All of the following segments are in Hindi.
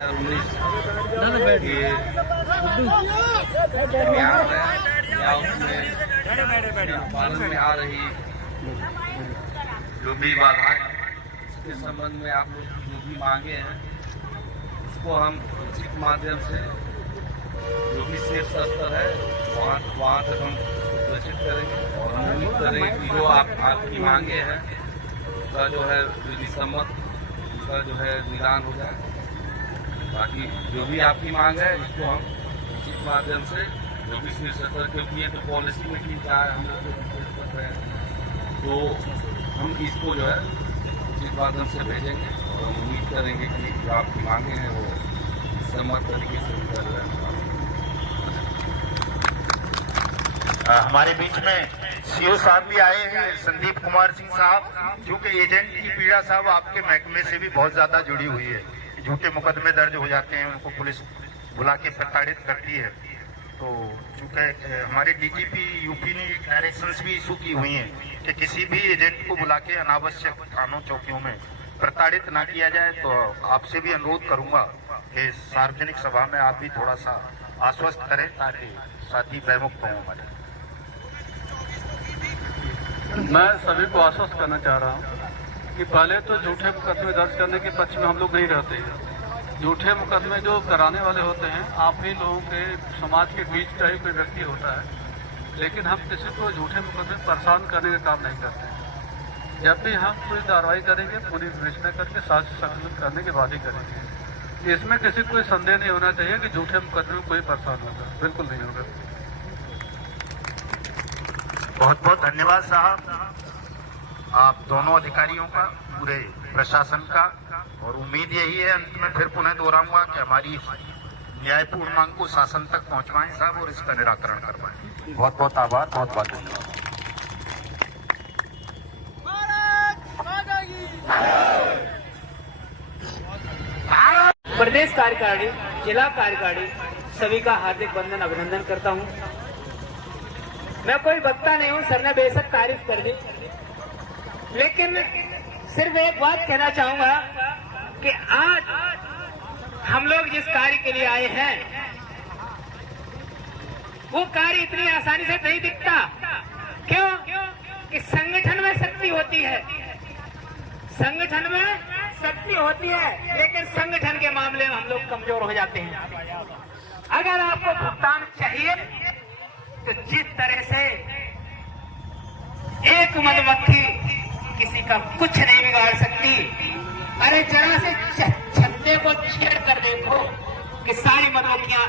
19 पालन में आ रही जो भी बाधाएं इसके संबंध में आप लोग जो भी मांगे हैं उसको हम उचित माध्यम से जो भी शीर्ष स्तर है वहाँ तक हम घोषित करेंगे और हम उम्मीद करेंगे कि जो आपकी मांगे हैं उसका जो है विधिसम्मत उसका जो है निदान हो जाए। बाकी जो भी आपकी मांग है इसको हम उचित माध्यम से जो भी शीर्ष स्तर, क्योंकि ये तो पॉलिसी में की क्या है हम लोग कर रहे हैं तो हम इसको जो है उचित माध्यम से भेजेंगे और हम उम्मीद करेंगे कि जो आपकी मांगे हैं वो सम्मत तरीके से कर रहे हैं। हमारे बीच में सीओ साहब भी आए हैं, संदीप कुमार सिंह साहब, जो कि एजेंट की पीड़ा साहब आपके महकमे से भी बहुत ज्यादा जुड़ी हुई है। झूठे मुकदमे दर्ज हो जाते हैं, उनको पुलिस बुला के प्रताड़ित करती है। तो चूंकि हमारे डीजीपी यूपी ने डायरेक्शंस भी इशू की हुई हैं कि किसी भी एजेंट को बुला के अनावश्यक थानों चौकियों में प्रताड़ित ना किया जाए। तो आपसे भी अनुरोध करूंगा कि सार्वजनिक सभा में आप भी थोड़ा सा आश्वस्त करें ताकि साथी बेमुक्त हों हमारे। मैं सभी को आश्वस्त करना चाह रहा हूँ कि पहले तो झूठे मुकदमे दर्ज करने के पक्ष में हम लोग नहीं रहते हैं। झूठे मुकदमे जो कराने वाले होते हैं आप ही लोगों के समाज के बीच का ही कोई व्यक्ति होता है, लेकिन हम किसी को झूठे मुकदमे परेशान करने का काम नहीं करते हैं। जब भी हम कोई कार्रवाई करेंगे पूरी विवेचना करके साक्ष्य संकलित करने के बाद ही करेंगे। इसमें किसी को संदेह नहीं होना चाहिए कि झूठे मुकदमे में कोई परेशान होगा, बिल्कुल नहीं होगा। बहुत बहुत धन्यवाद साहब, आप दोनों अधिकारियों का, पूरे प्रशासन का। और उम्मीद यही है, अंत में फिर पुनः दोहराऊंगा कि हमारी न्यायपूर्ण मांग को शासन तक पहुंचवाएं साहब और इसका निराकरण करवाएं। बहुत बहुत आभार, बहुत बहुत धन्यवाद। प्रदेश कार्यकारिणी, जिला कार्यकारिणी सभी का हार्दिक बंधन अभिनंदन करता हूं। मैं कोई वक्ता नहीं हूं, सर ने बेशक तारीफ कर दी, लेकिन सिर्फ एक बात कहना चाहूंगा कि आज हम लोग जिस कार्य के लिए आए हैं वो कार्य इतनी आसानी से नहीं दिखता। क्यों? कि संगठन में शक्ति होती है, संगठन में शक्ति होती है, लेकिन संगठन के मामले में हम लोग कमजोर हो जाते हैं। अगर आपको भुगतान चाहिए तो जिस तरह से एक मधुमक्खी किसी का कुछ नहीं बिगाड़ सकती, अरे जरा से छत्ते को छेड़ कर देखो कि सारी मधुमक्खियां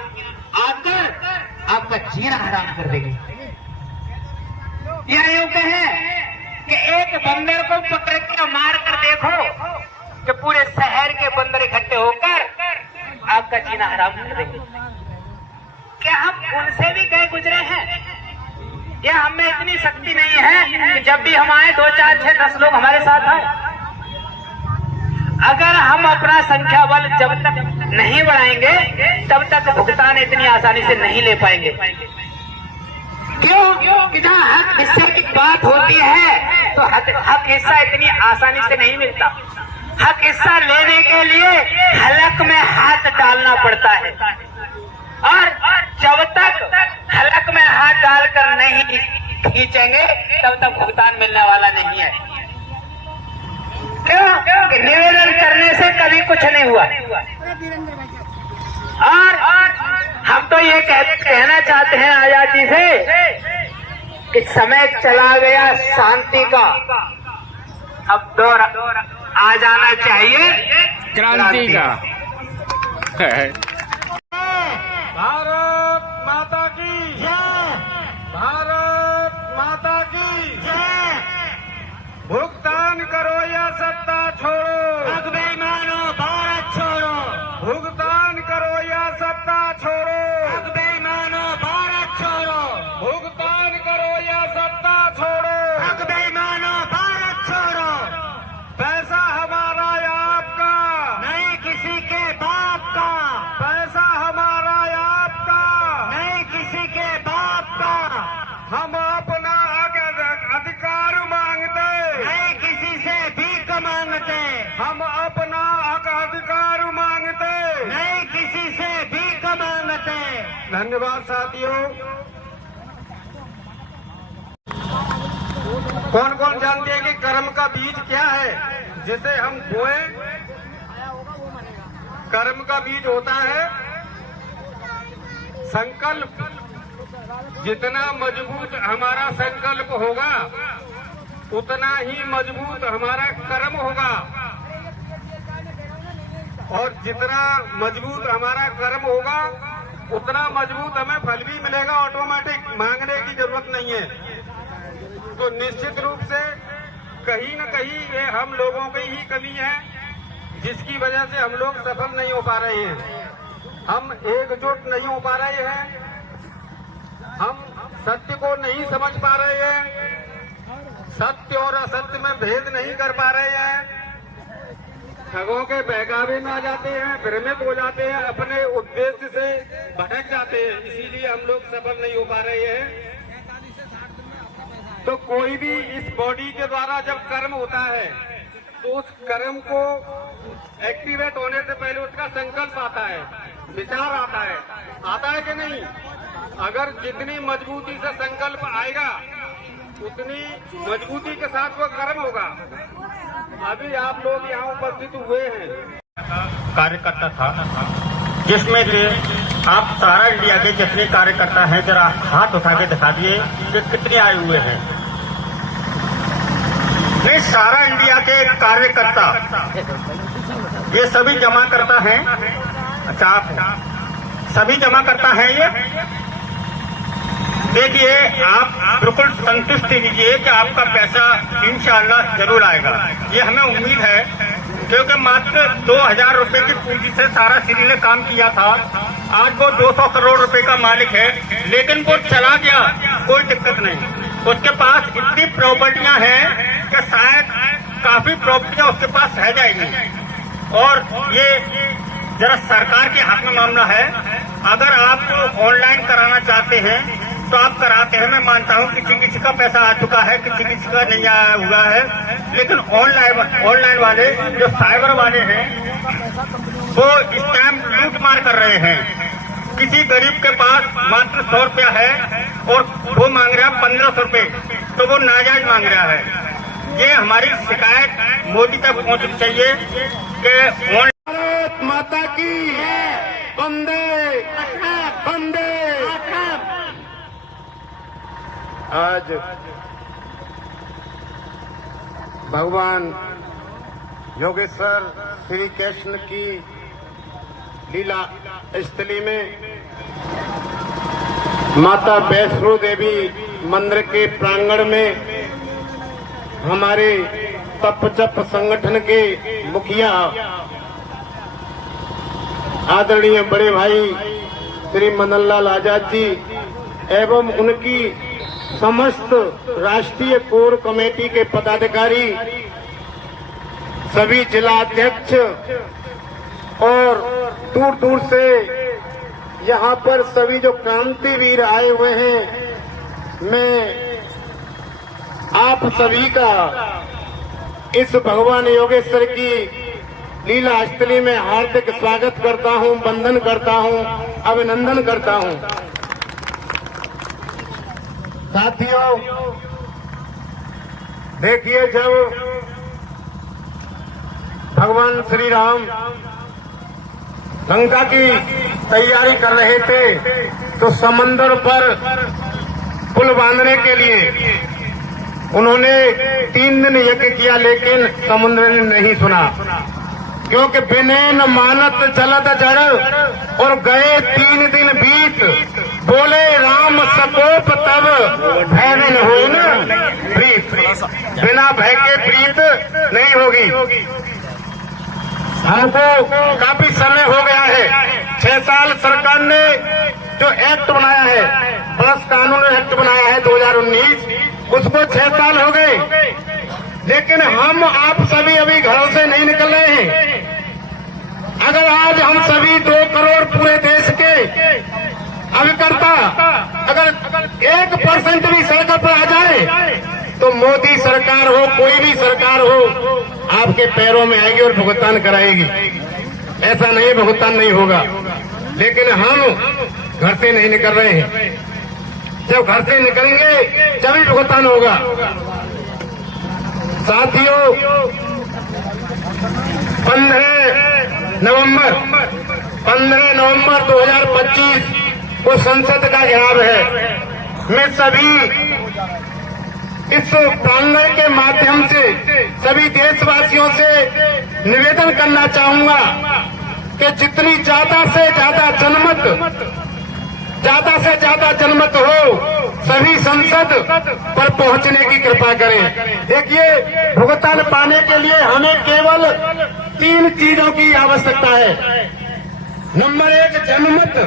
आकर आपका जीना हराम कर देगी। यह यूं कहे कि एक बंदर को पकड़ के मार कर देखो कि पूरे शहर के बंदर इकट्ठे होकर आपका जीना हराम कर देंगे। क्या हम उनसे भी गए गुजरे हैं? या हमें इतनी शक्ति नहीं है कि जब भी हम आए 2, 4, 6, 10 लोग हमारे साथ आए? अगर हम अपना संख्या बल जब तक नहीं बढ़ाएंगे तब तक भुगतान इतनी आसानी से नहीं ले पाएंगे। क्यों? कि जहाँ हक हिस्से की बात होती है तो हक हिस्सा इतनी आसानी से नहीं मिलता। हक हिस्सा लेने के लिए हलक में हाथ डालना पड़ता है, और जब तक हलक में हाथ डालकर नहीं खींचेंगे तब तक भुगतान मिलने वाला नहीं है। क्यों? कि निवेदन करने से कभी कुछ नहीं हुआ। और हम तो ये कहना चाहते हैं आजादी से कि समय चला गया शांति का, अब दौर आ जाना चाहिए क्रांति का। भारत माता की जय, भारत माता की जय। भुगतान करो या सत्ता छोड़ो, हक बेईमानो भारत छोड़ो, भुगतान करो या सत्ता छोड़ो, हक बेईमानो भारत छोड़ो, भुगतान करो या सत्ता छोड़ो, हक बेईमानो भारत छोड़ो। पैसा हमारा या आपका, नहीं किसी के बाप का, पैसा हमारा या आपका, नहीं किसी के बाप का, हम अपना अधिकार मांगते, नहीं किसी से भीख मांगते, हम अपना हक अधिकार मांगते, नहीं धन्यवाद साथियों। कौन कौन जानते हैं कि कर्म का बीज क्या है जिसे हम बोए? कर्म का बीज होता है संकल्प। जितना मजबूत हमारा संकल्प होगा उतना ही मजबूत हमारा कर्म होगा, और जितना मजबूत हमारा कर्म होगा उतना मजबूत हमें फल भी मिलेगा ऑटोमेटिक, मांगने की जरूरत नहीं है। तो निश्चित रूप से कहीं न कहीं ये हम लोगों की ही कमी है जिसकी वजह से हम लोग सफल नहीं हो पा रहे हैं, हम एकजुट नहीं हो पा रहे हैं, हम सत्य को नहीं समझ पा रहे हैं, सत्य और असत्य में भेद नहीं कर पा रहे हैं, ठगों के बहकावे में आ जाते हैं, भ्रमित हो जाते हैं, अपने उद्देश्य से भटक जाते हैं, इसीलिए हम लोग सफल नहीं हो पा रहे हैं। तो कोई भी इस बॉडी के द्वारा जब कर्म होता है तो उस कर्म को एक्टिवेट होने से पहले उसका संकल्प आता है, विचार आता है कि नहीं? अगर जितनी मजबूती से संकल्प आएगा उतनी मजबूती के साथ वो कर्म होगा। अभी आप लोग यहाँ उपस्थित हुए हैं, कार्यकर्ता था जिसमें से आप सारा इंडिया के जितने कार्यकर्ता हैं जरा हाथ उठा के दिखा दिए कि कितने आए हुए हैं। नहीं, सारा इंडिया के कार्यकर्ता ये सभी जमा करता है। अच्छा, आप सभी जमा करता है ये? देखिए, आप बिल्कुल संतुष्ट दीजिए कि आपका पैसा इंशाअल्लाह जरूर आएगा, ये हमें उम्मीद है, क्योंकि मात्र 2000 रुपए की पूंजी से सारा श्री ने काम किया था। आज वो 200 करोड़ रुपए का मालिक है, लेकिन वो चला गया, कोई दिक्कत नहीं। उसके पास इतनी प्रॉपर्टियां हैं कि शायद काफी प्रॉपर्टियां उसके पास रह जाएंगी। और ये जरा सरकार के हाथ में मामला है। अगर आप ऑनलाइन कराना चाहते हैं तो आप कराते हैं, मैं मानता हूँ किसी किसी का पैसा आ चुका है, किसी किसी का नहीं आया हुआ है, लेकिन ऑनलाइन वाले जो साइबर वाले हैं वो स्कैम लूट मार कर रहे हैं। किसी गरीब के पास मात्र 100 रुपया है और वो मांग रहा है 1500 रुपए, तो वो नाजायज मांग रहा है। ये हमारी शिकायत मोदी तक पहुंचनी चाहिए कि भारत माता की वंदे वंदे। आज भगवान योगेश्वर श्री कृष्ण की लीला स्थली में माता वैष्णो देवी मंदिर के प्रांगण में हमारे तप जप संगठन के मुखिया आदरणीय बड़े भाई श्री मदनलाल आजाद जी एवं उनकी समस्त राष्ट्रीय कोर कमेटी के पदाधिकारी, सभी जिला अध्यक्ष और दूर दूर से यहाँ पर सभी जो क्रांतिवीर आए हुए हैं, मैं आप सभी का इस भगवान योगेश्वर की लीला स्थली में हार्दिक स्वागत करता हूँ, वंदन करता हूँ, अभिनंदन करता हूँ। साथियों, देखिए, जब भगवान श्री राम लंका की तैयारी कर रहे थे तो समंदर पर पुल बांधने के लिए उन्होंने 3 दिन यज्ञ किया, लेकिन समुद्र ने नहीं सुना, क्योंकि बिनेन मानत चलत जड़, और गए 3 दिन बीत, बोले राम सकोप तब भय न हो न प्रीत। बिना भय के प्रीत नहीं होगी। हमको काफी समय हो गया है, 6 साल सरकार ने जो एक्ट बनाया है, बस कानून एक्ट बनाया है 2019, उसको 6 साल हो गए, लेकिन हम आप सभी अभी घरों से नहीं निकल रहे हैं। अगर आज हम सभी 2 करोड़ पूरे देश के अभिकर्ता अगर 1% भी सड़क पर आ जाए तो मोदी सरकार हो, कोई भी सरकार हो, आपके पैरों में आएगी और भुगतान कराएगी। ऐसा नहीं भुगतान नहीं होगा, लेकिन हम घर से नहीं निकल रहे हैं। जब घर से निकलेंगे तभी भुगतान होगा। साथियों, 15 नवंबर 2025 को संसद का घेराव है। मैं सभी इस प्रांगण के माध्यम से सभी देशवासियों से निवेदन करना चाहूंगा कि जितनी ज्यादा से ज्यादा जनमत हो सभी संसद पर पहुंचने की कृपा करें। देखिए, भुगतान पाने के लिए हमें केवल 3 चीजों की आवश्यकता है। नंबर 1, जनमत।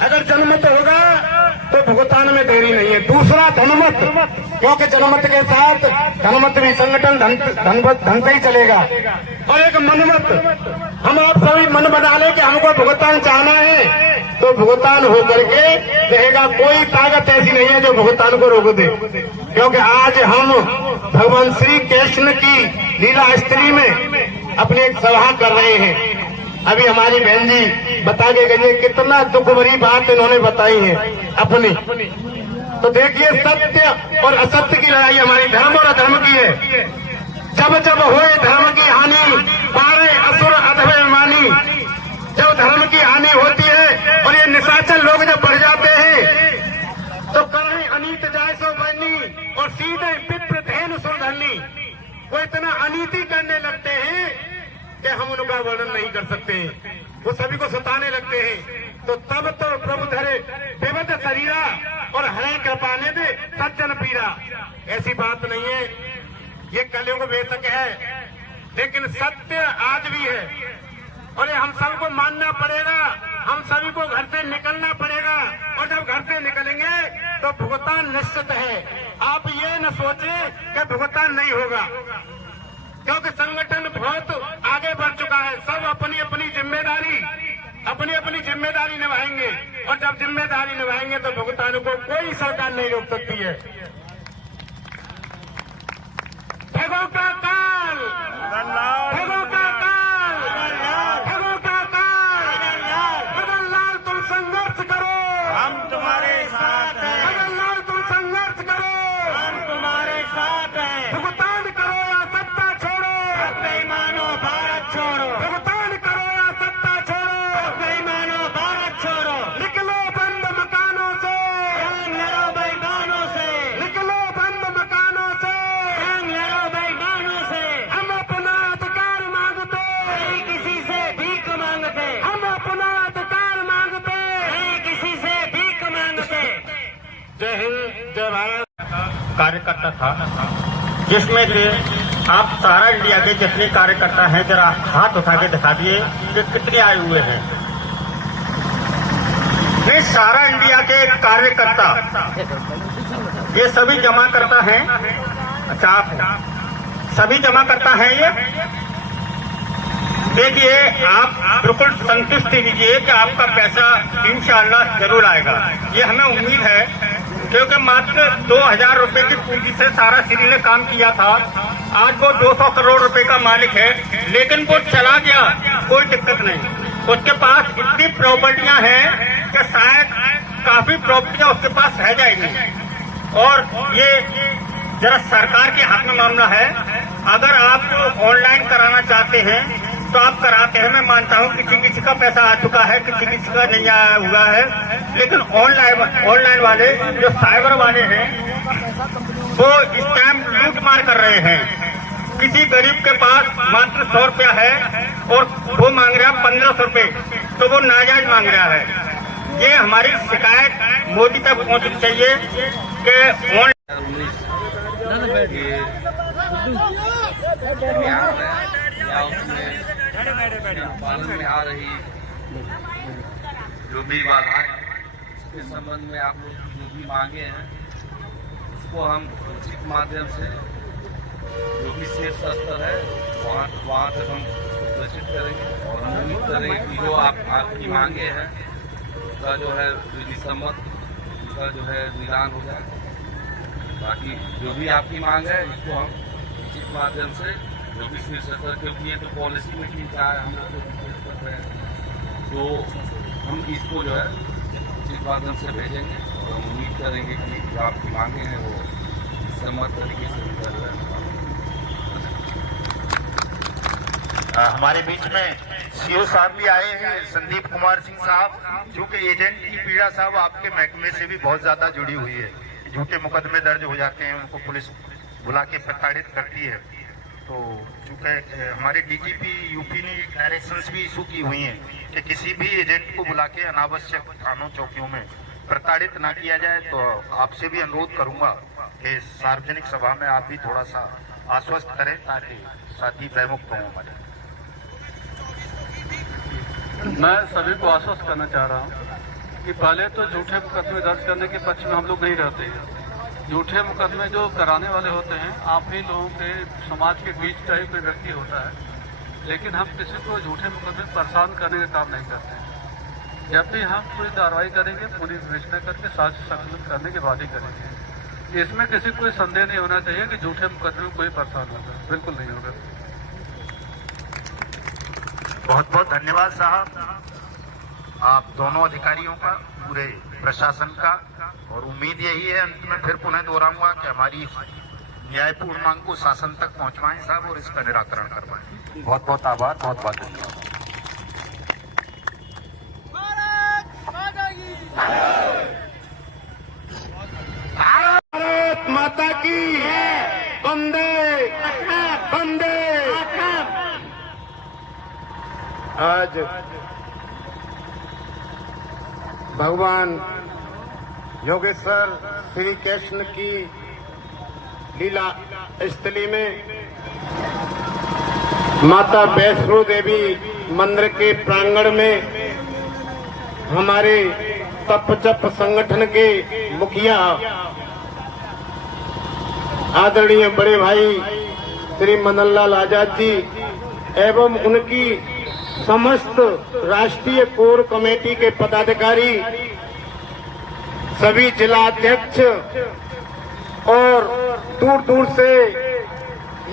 अगर जनमत होगा तो भुगतान में देरी नहीं है। दूसरा, धनमत, क्योंकि जनमत के साथ धनमत भी संगठन धन से ही चलेगा। और एक मनमत, हम आप सभी मन बना लें कि हमको भुगतान चाहना है तो भुगतान हो करके रहेगा। कोई ताकत ऐसी नहीं है जो भुगतान को रोक दे, क्योंकि आज हम भगवान श्री कृष्ण की लीला स्त्री में अपनी एक सभा कर रहे हैं। अभी हमारी बहन जी बता के गई है, कितना दुख भरी बात इन्होंने बताई है अपनी। तो देखिए, सत्य और असत्य की लड़ाई हमारी धर्म और अधर्म की है। जब जब होए धर्म की हानि, पारे असुर अधर्मानी। जब धर्म की हानि होती है और ये निशाचर लोग जब बढ़ जाते हैं तो कहीं अनीत जाय सो बनी और सीधे विप्र धेनु सुरधनी। वो इतना अनीति करने लगते हैं कि हम उनका वर्णन नहीं कर सकते हैं। वो सभी को सताने लगते हैं। तो तब तो प्रभु धरे विविध शरीरा और हरे कृपाने दे सज्जन पीरा। ऐसी बात नहीं है, ये कलयुग बेशक है, लेकिन सत्य आज भी है और ये हम सबको मानना पड़ेगा। हम सभी को घर से निकलना पड़ेगा और जब घर से निकलेंगे तो भुगतान निश्चित है। आप ये न सोचें कि भुगतान नहीं होगा, क्योंकि संगठन बहुत आगे बढ़ चुका है। सब अपनी अपनी जिम्मेदारी निभाएंगे और जब जिम्मेदारी निभाएंगे तो भुगतान को कोई सरकार नहीं रोक सकती है। ठगों का काल, ठगों का काल, ठगों का काल। मदन लाल, तुम संघर्ष करो, हम तुम्हारे साथ हैं। मदन लाल, तुम संघर्ष करो, हम तुम्हारे साथ हैं। भुगतान करो या सत्ता छोड़ो, बेईमानो भारत छोड़ो। भुगतान करो या सत्ता छोड़ो, बेईमानो भारत छोड़ो। निकलो बंद मकानों से, लड़ो बेईमानों से। निकलो बंद मकानों से, लड़ो बेईमानों से। हम अपना अधिकार मांगते, नहीं किसी से भीख मांगते। हम अपना अधिकार मांगते, नहीं किसी से भीख मांगते। जय हिंद, जय भारत। कार्यकर्ता था जिसमें से आप सारा इंडिया के जितने कार्यकर्ता हैं जरा हाथ उठा के दिखा दिए कि कितने आए हुए हैं। ये सारा इंडिया के कार्यकर्ता ये सभी जमा करता है। अच्छा, आप सभी जमा करता है। ये देखिए, आप बिल्कुल संतुष्ट लीजिए कि आपका पैसा इंशाअल्लाह जरूर आएगा। ये हमें उम्मीद है, क्योंकि मात्र 2000 रुपए की पूंजी से सारा श्री ने काम किया था। आज वो 200 करोड़ रुपए का मालिक है, लेकिन वो चला गया, कोई दिक्कत नहीं। उसके पास इतनी प्रॉपर्टियां हैं कि शायद काफी प्रॉपर्टियां उसके पास रह जाएंगी। और ये जरा सरकार के हाथ में मामला है। अगर आप ऑनलाइन कराना चाहते हैं तो आप कराते हैं। मैं मानता हूं किसी किसी का पैसा आ चुका है, किसी किसी का नहीं आया हुआ है, लेकिन ऑनलाइन वाले जो साइबर वाले हैं वो स्कैम लूट मार कर रहे हैं। किसी गरीब के पास मात्र 100 रुपया है और वो मांग रहा है 1500 रुपए, तो वो नाजायज मांग रहा है। ये हमारी शिकायत मोदी तक पहुंचनी चाहिए कि पालन में आ रही जो भी बाधाएं उसके संबंध में आप लोग जो भी मांगे हैं उसको हम उचित माध्यम से जो भी शीर्ष स्तर है वहाँ तक हम प्रेषित करेंगे और हम उम्मीद करेंगे कि जो आपकी मांगे हैं उसका जो है विधिसम्मत उसका जो है निदान हो जाए। बाकी जो भी आपकी मांग है इसको हम उचित माध्यम से जो भी शीर्ष स्तर, क्योंकि ये तो पॉलिसी मीटिंग का हम लोग कर रहे हैं, तो हम इसको जो है चेक माध्यम से भेजेंगे और हम उम्मीद करेंगे कि जो आपकी मांगे हैं वो सम्मत तरीके से निकल रहे हैं। हमारे बीच में सीओ साहब भी आए हैं, संदीप कुमार सिंह साहब, जो कि एजेंट की पीड़ा साहब आपके महकमे से भी बहुत ज्यादा जुड़ी हुई है। झूठे मुकदमे दर्ज हो जाते हैं, उनको पुलिस बुला के प्रताड़ित करती है। तो चूंकि हमारे डीजीपी यूपी ने डायरेक्शंस भी इशू की हुई हैं कि किसी भी एजेंट को बुला के अनावश्यक थानों चौकियों में प्रताड़ित ना किया जाए, तो आपसे भी अनुरोध करूंगा कि सार्वजनिक सभा में आप भी थोड़ा सा आश्वस्त करें ताकि साथी भयमुक्त हों हमारे। मैं सभी को आश्वस्त करना चाह रहा हूं कि पहले तो झूठे मुकदमे दर्ज करने के पक्ष में हम लोग नहीं रहते हैं। झूठे मुकदमे जो कराने वाले होते हैं आप ही लोगों के समाज के बीच का ही कोई व्यक्ति होता है, लेकिन हम किसी को झूठे मुकदमे परेशान करने का काम नहीं करते हैं। जब भी हम पूरी कार्रवाई करेंगे पूरी विवेचना करके साक्ष्य संकलन करने के बाद ही करेंगे। इसमें किसी को संदेह नहीं होना चाहिए कि झूठे मुकदमे में कोई परेशान होगा, बिल्कुल नहीं होगा। बहुत बहुत धन्यवाद साहब, आप दोनों अधिकारियों का, पूरे प्रशासन का, और उम्मीद यही है अंत में फिर पुनः दोहराऊंगा कि हमारी न्यायपूर्ण मांग को शासन तक पहुंचवाएं साहब और इसका निराकरण करवाएं। बहुत बहुत आभार, बहुत बहुत धन्यवाद। भारत माता की वंदे वंदे। आज भगवान योगेश्वर श्री कृष्ण की लीला स्थली में माता वैष्णो देवी मंदिर के प्रांगण में हमारे तप जप संगठन के मुखिया आदरणीय बड़े भाई श्री मननलाल आजाद जी एवं उनकी समस्त राष्ट्रीय कोर कमेटी के पदाधिकारी, सभी जिला अध्यक्ष और दूर दूर से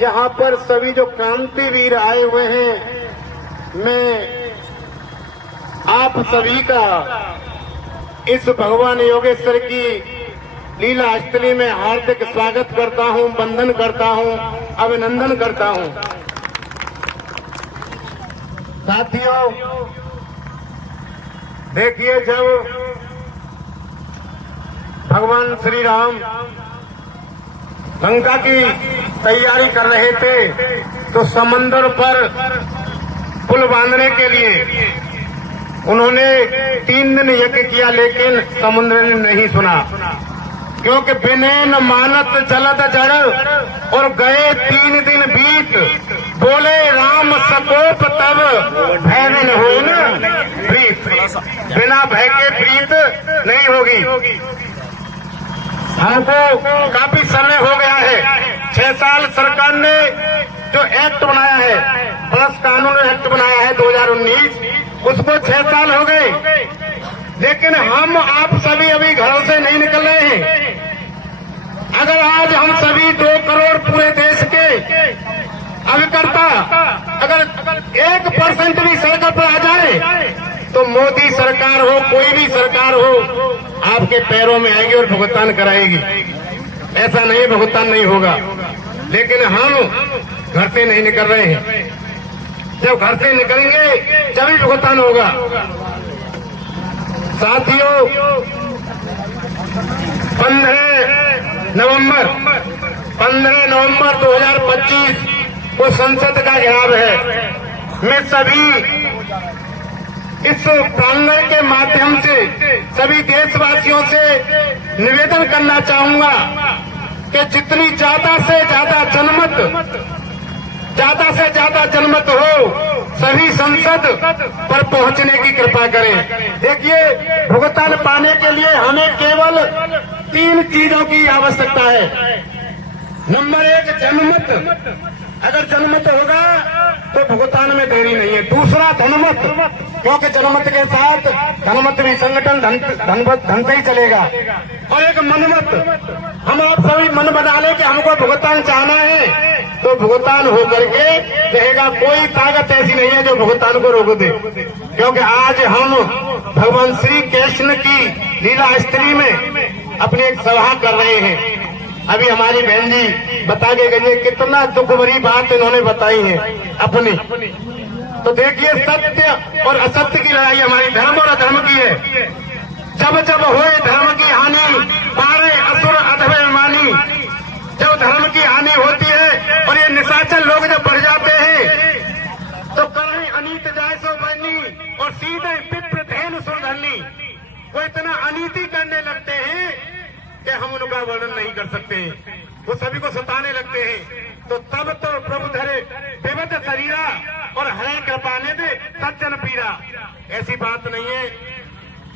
यहाँ पर सभी जो क्रांतिवीर आए हुए हैं, मैं आप सभी का इस भगवान योगेश्वर की लीला स्थली में हार्दिक स्वागत करता हूँ, वंदन करता हूँ, अभिनंदन करता हूँ। साथियों, देखिए, जब भगवान श्री राम लंका की तैयारी कर रहे थे तो समंदर पर पुल बांधने के लिए उन्होंने 3 दिन यज्ञ किया, लेकिन समुद्र ने नहीं सुना, क्योंकि बिनेन मानत चलत जड़, और गए 3 दिन बीत, बोले राम सकोप तब भय न हो न प्रीत। बिना भय के प्रीत नहीं होगी। हमको काफी समय हो गया है, 6 साल सरकार ने जो एक्ट बनाया है, प्लस कानून एक्ट बनाया है 2019, उसको 6 साल हो गए, लेकिन हम आप सभी अभी घरों से नहीं निकल रहे हैं। अगर आज हम सभी 2 करोड़ पूरे देश के अभिकर्ता अगर 1% भी सड़क पर आ जाए तो मोदी सरकार हो, कोई भी सरकार हो, आपके पैरों में आएगी और भुगतान कराएगी। ऐसा नहीं भुगतान नहीं होगा, लेकिन हम घर से नहीं निकल रहे हैं। जब घर से निकलेंगे तभी भुगतान होगा। साथियों, 15 नवंबर 2025 को संसद का घेराव है। मैं सभी इस प्रांगण के माध्यम से सभी देशवासियों से निवेदन करना चाहूंगा कि जितनी ज्यादा से ज्यादा जनमत हो, सभी संसद पर पहुंचने की कृपा करें। देखिए, भुगतान पाने के लिए हमें केवल 3 चीजों की आवश्यकता है। नंबर 1, जनमत। अगर जनमत होगा तो भुगतान में देरी नहीं है। दूसरा, धनमत, क्योंकि जनमत के साथ धनमत भी संगठन धन से ही चलेगा। और एक मनमत, हम आप सभी मन बना ले कि हमको भुगतान चाहना है तो भुगतान हो करके रहेगा। कोई ताकत ऐसी नहीं है जो भुगतान को रोक दे, क्योंकि आज हम भगवान श्री कृष्ण की लीला स्त्री में अपनी एक सभा कर रहे हैं। अभी हमारी बहन जी बता के गई कितना दुख भरी बात इन्होंने बताई है अपनी। तो देखिए सत्य और असत्य की लड़ाई हमारी धर्म और अधर्म की है। जब जब होए धर्म की हानि पारे असुर अधर्मानी, जब धर्म की हानि होती है और ये निशाचर लोग जब बढ़ जाते हैं तो करें अनीत जाय सो बनी और सीधे पिप्र धेनु सुरधनी। वो इतना अनीति करने लगते हैं कि हम उनका वर्णन नहीं कर सकते हैं। वो सभी को सताने लगते हैं। तो तब तो प्रभु धरे विविध शरीरा और हरे कृपाने दे सज्जन पीरा। ऐसी बात नहीं है,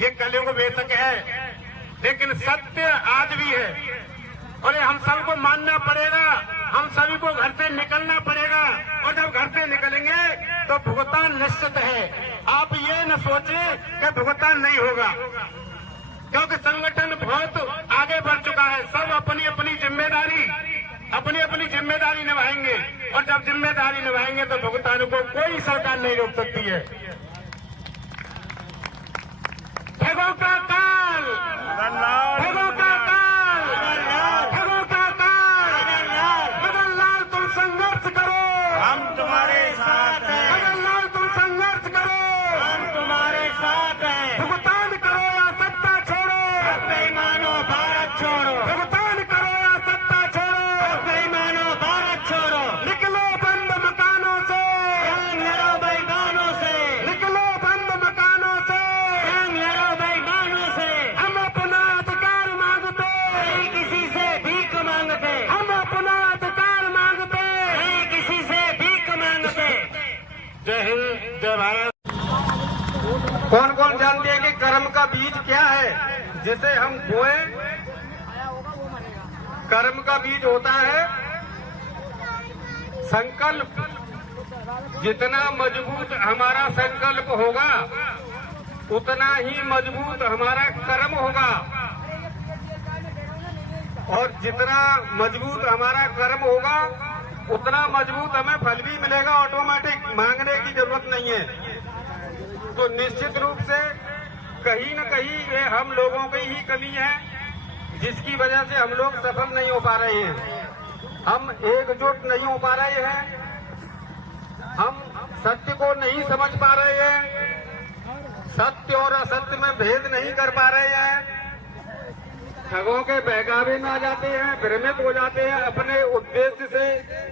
ये कलयुग बेशक है लेकिन सत्य आज भी है और ये हम सबको मानना पड़ेगा। हम सभी को घर से निकलना पड़ेगा और जब घर से निकलेंगे तो भुगतान निश्चित है। आप ये न सोचें कि भुगतान नहीं होगा, क्योंकि संगठन बहुत आगे बढ़ चुका है। सब अपनी अपनी जिम्मेदारी निभाएंगे और जब जिम्मेदारी निभाएंगे तो भुगतान को कोई सरकार नहीं रोक सकती है। ठगों का काल, ठगों का काल, ठगों का काल। मदन लाल तुम संघर्ष करो, हम तुम्हारे साथ हैं। मदन लाल तुम संघर्ष करो, हम तुम्हारे साथ हैं। भुगतान करो या सत्ता छोड़ो, बेईमानो भारत छोड़ो। भुगतान करो या सत्ता छोड़ो, बेईमानो भारत छोड़ो। निकलो बंद मकानों से, जंग लड़ो बेईमानों से। निकलो बंद मकानों से, जंग लड़ो बेईमानों से। हम अपना अधिकार मांगते, नहीं किसी से भीख मांगते। हम अपना अधिकार मांगते, नहीं किसी से भीख मांगते। जय हिंद, जय भारत। कौन कौन जानते हैं कि कर्म का बीज क्या है जिसे हम बोए? कर्म का बीज होता है संकल्प। जितना मजबूत हमारा संकल्प होगा उतना ही मजबूत हमारा कर्म होगा और जितना मजबूत हमारा कर्म होगा उतना मजबूत हमें फल भी मिलेगा। ऑटोमेटिक मांगने की जरूरत नहीं है। तो निश्चित रूप से कहीं न कहीं ये हम लोगों की ही कमी है जिसकी वजह से हम लोग सफल नहीं हो पा रहे हैं। हम एकजुट नहीं हो पा रहे हैं, हम सत्य को नहीं समझ पा रहे हैं, सत्य और असत्य में भेद नहीं कर पा रहे हैं। ठगों के बहकावे में आ जाते हैं, भ्रमित हो जाते हैं, अपने उद्देश्य से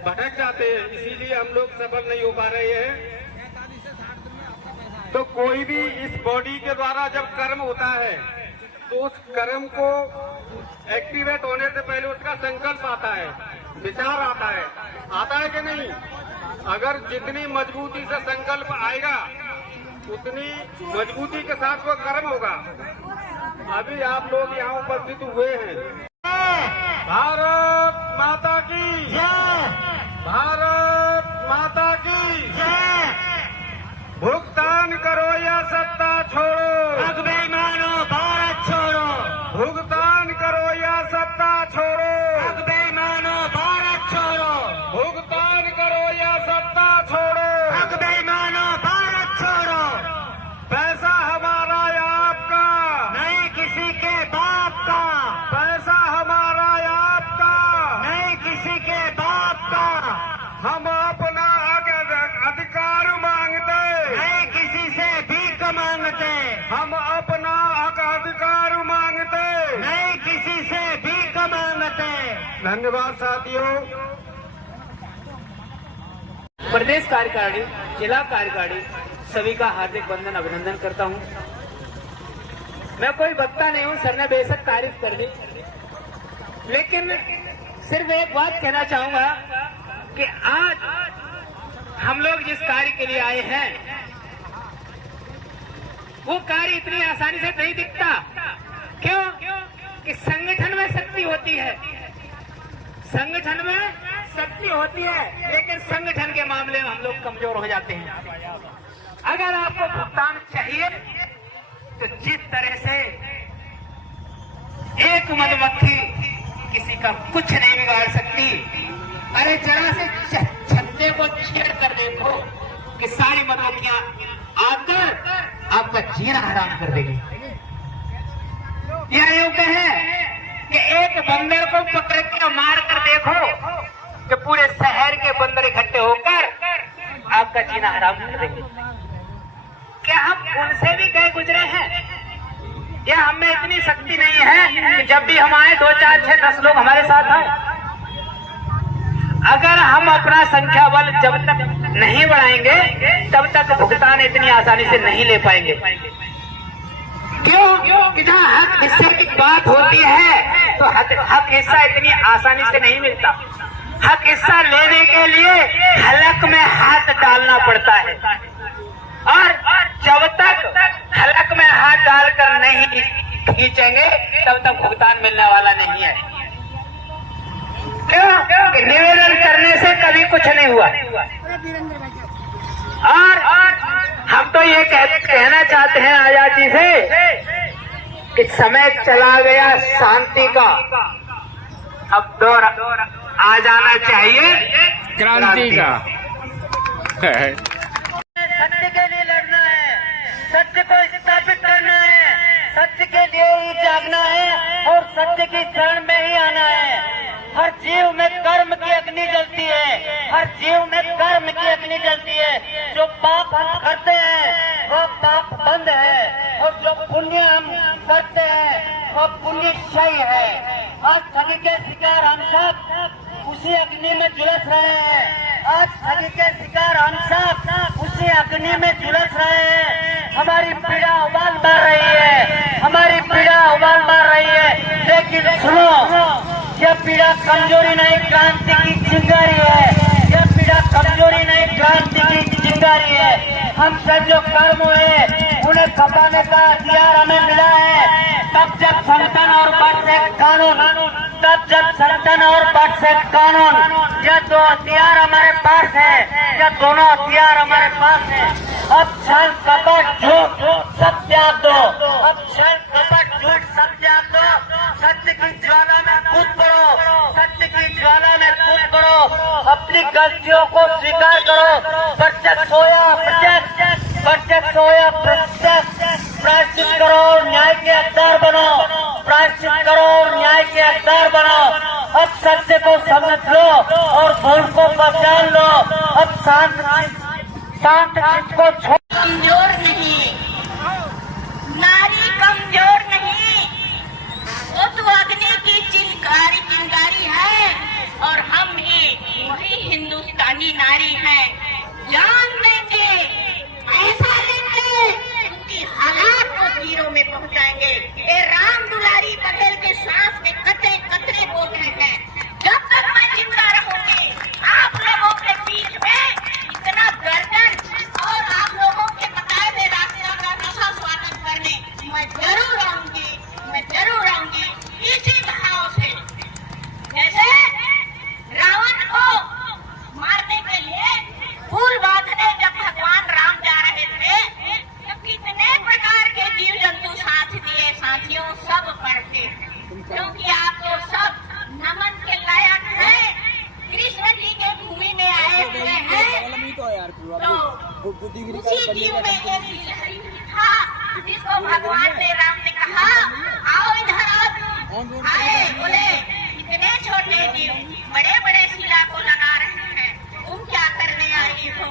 भटक जाते हैं, इसीलिए हम लोग सफल नहीं हो पा रहे हैं। तो कोई भी इस बॉडी के द्वारा जब कर्म होता है तो उस कर्म को एक्टिवेट होने से पहले उसका संकल्प आता है, विचार आता है कि नहीं? अगर जितनी मजबूती से संकल्प आएगा उतनी मजबूती के साथ वो कर्म होगा। अभी आप लोग यहाँ उपस्थित हुए हैं। भारत माता की जय, भारत माता की जय। भुगतान करो या सत्ता छोड़ो, ठग बेईमानो भारत छोड़ो। भुगतान करो या सत्ता छोड़ो, ठग बेईमानो भारत छोड़ो। भुगतान करो या सत्ता छोड़ो, ठग बेईमानो भारत छोड़ो। पैसा हमारा या आपका, नहीं किसी के बाप का। पैसा हमारा या आपका, नहीं किसी के बाप का। हम अपना अधिकार मांगते, नहीं किसी से भीख मांगते। हम अपना अधिकार मांगते, नहीं किसी से भीख मांगते। धन्यवाद साथियों। प्रदेश कार्यकारिणी, जिला कार्यकारिणी सभी का हार्दिक वंदन अभिनंदन करता हूं। मैं कोई वक्ता नहीं हूं, सर ने बेशक तारीफ कर दी, लेकिन सिर्फ एक बात कहना चाहूंगा कि आज हम लोग जिस कार्य के लिए आए हैं वो कार्य इतनी आसानी से नहीं दिखता। क्यों? कि संगठन में शक्ति होती है, संगठन में शक्ति होती है, लेकिन संगठन के मामले में हम लोग कमजोर हो जाते हैं। अगर आपको भुगतान चाहिए तो जिस तरह से एक मधुमक्खी किसी का कुछ नहीं बिगाड़ सकती, अरे जरा से छत्ते को छेड़ कर देखो कि सारी मधुमक्खियां आकर आपका जीना हराम कर देंगे। यह यूं कहें कि एक बंदर को पकड़ के मार कर देखो कि पूरे शहर के बंदर इकट्ठे होकर आपका जीना हराम कर देंगे। क्या हम उनसे भी कहीं गुजरे हैं? या हमें इतनी शक्ति नहीं है कि जब भी हम आए 2, 4, 6, 10 लोग हमारे साथ आए? अगर हम अपना संख्या बल जब तक नहीं बढ़ाएंगे तब तक भुगतान इतनी आसानी से नहीं ले पाएंगे। क्यों? कि जहाँ हक हिस्से की बात होती है तो हक हिस्सा इतनी आसानी से नहीं मिलता। हक हिस्सा लेने के लिए हलक में हाथ डालना पड़ता है, और जब तक हलक में हाथ डालकर नहीं खींचेंगे तब तक भुगतान मिलने वाला नहीं है। क्यों? कि निवेदन करने से कभी कुछ नहीं हुआ। और हम तो ये कहना चाहते हैं आजादी से कि समय चला गया शांति का, अब दौर आ जाना चाहिए क्रांति का। सत्य के लिए लड़ना है, सत्य को स्थापित करना है, सत्य के लिए ही जागना है और सत्य की शरण में ही आना है। हर जीव में कर्म की अग्नि जलती है, हर जीव में कर्म की अग्नि जलती है। जो पाप हम करते हैं वो पाप बंद है, और जो पुण्य हम करते हैं वो पुण्यक्षय है। आज ठगी के शिकार हम सब उसी अग्नि में झुलस रहे हैं। आज ठगी के शिकार हम सब उसी अग्नि में झुलस रहे हैं। हमारी पीड़ा उबाल मार रही है, हमारी पीड़ा उबाल मार रही है। लेकिन सुनो, यह पीड़ा कमजोरी नहीं, क्रांति की चिंगारी है। यह पीड़ा कमजोरी नहीं, क्रांति की चिंगारी है। हम सब जो कर्म हुए उन्हें खपाने का हथियार हमें मिला है। तब जब संतन और बट से कानून, तब जब संतन और बट से कानून, यह 2 हथियार हमारे पास है, यह दोनों हथियार हमारे पास है। अब छल कपट झूठ सब त्याग दो, अब छल कपट झूठ सब त्याग दो। सत्य की ज्वाला में कूद पड़ो, सत्य की ज्वाला में कूद पड़ो। अपनी गलतियों को स्वीकार करो, प्रत्यक्ष होया प्रत्यक्ष, प्रत्यक्ष होया प्रत्यक्ष। प्रायश्चित करो और न्याय के हकदार बनो, प्रायश्चित करो और न्याय के हकदार बनो। अब सत्य को समझ लो और भूल को पहचान लो। अब शांत चित्त को छोड़। कमजोर नहीं, नारी कमजोर नहीं, वो तो अग्नि की चिंगारी है, और हम ही वही हिंदुस्तानी नारी हैं। जान देंगे, ऐसा लेंगे, उनकी हालात को जीरो में पहुंचाएंगे। ये राम दुलारी पटेल के सांस में कतरे कतरे बोल रहे हैं। जब तक मैं जिंदा रहूंगी आप लोगों के बीच में इतना गर्दन और आप लोगों के बताए हुए रास्ते का नशा स्वागत करने मैं जरूर आऊंगी, मैं जरूर आऊंगी। इसी भाव से जैसे रावण को मारने के लिए फूल बांधने जब भगवान राम जा रहे थे तो कितने प्रकार के जीव जंतु साथ दिए। साथियों, सब पढ़ते हैं, क्योंकि आप तो सब नमन के लायक हैं। कृष्ण जी के भूमि में आए हुए हैं, तो उसी जीव में एक गिलहरी था जिसको भगवान ने, राम ने कहा आओ इधर आओ। आए, बोले इतने छोटे जीव बड़े बड़े शिला को लगा रहे हैं, तुम क्या करने आई हो?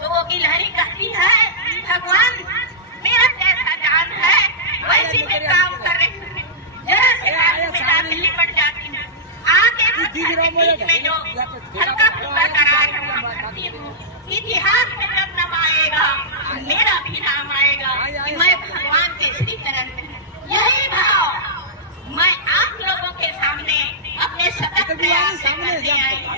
तो वो गिलहरी कहती है भगवान मेरा जैसा जान है वैसी मैं काम कर रही हूँ, जरा से काम में लिपट जाती हूँ। आगे बीच में जो हल्का फुल्का करार करती हूँ, इतिहास में जब नाम आएगा मेरा भी नाम आएगा कि मैं भगवान के श्री चरण में। यही भाव मैं आप लोगों के सामने अपने सतत प्रयास से करने आई हूँ।